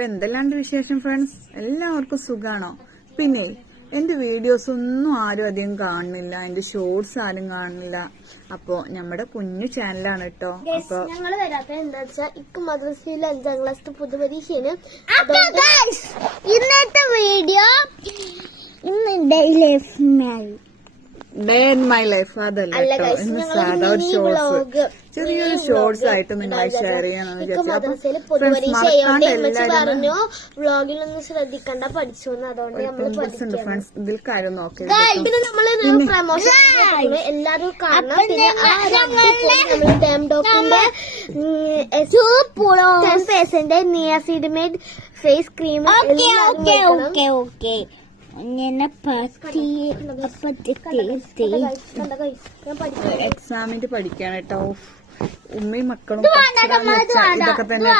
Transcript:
അപ്പൊ എന്തെല്ലാണ്ട് വിശേഷം ഫ്രണ്ട്സ് എല്ലാവർക്കും സുഖാണോ? പിന്നെ എന്റെ വീഡിയോസ് ഒന്നും ആരും അധികം കാണുന്നില്ല. എന്റെ ഷോർട്സ് ആരും കാണുന്നില്ല. അപ്പോ നമ്മുടെ കുഞ്ഞു ചാനലാണ് കേട്ടോ അപ്പോൾ ഞങ്ങൾ വരാത്ത എന്താ വെച്ചാൽ ഇക്ക് മദ്രസയിൽ അഞ്ചാം ക്ലാസ് പൊതുപരീക്ഷയാണ്. ഇന്നത്തെ വീഡിയോ ഇന്ന് daily day in my life അതല്ല അല്ല കേട്ടോ ഇന്ന് സാധാ ഒരു ഷോർട്സ് ചെറിയൊരു ഷോർട്സ് ആയിട്ട് നിങ്ങൾ ഷെയർ ചെയ്യാന്ന് വിചാരിച്ചത്. ഫ്രണ്ട്സ് ശ്രദ്ധിക്കണ്ട പഠിച്ചു ഉണ്ട് ഇതിൽ കാര്യം പ്രമോഷൻ എല്ലാരും niacinamide face cream okay okay okay ഞാൻ പഠിക്കാം എക്സാമിന്റെ പഠിക്കാൻ കേട്ടോ. ഉമ്മയും മക്കളും ഇതൊക്കെ തന്നെ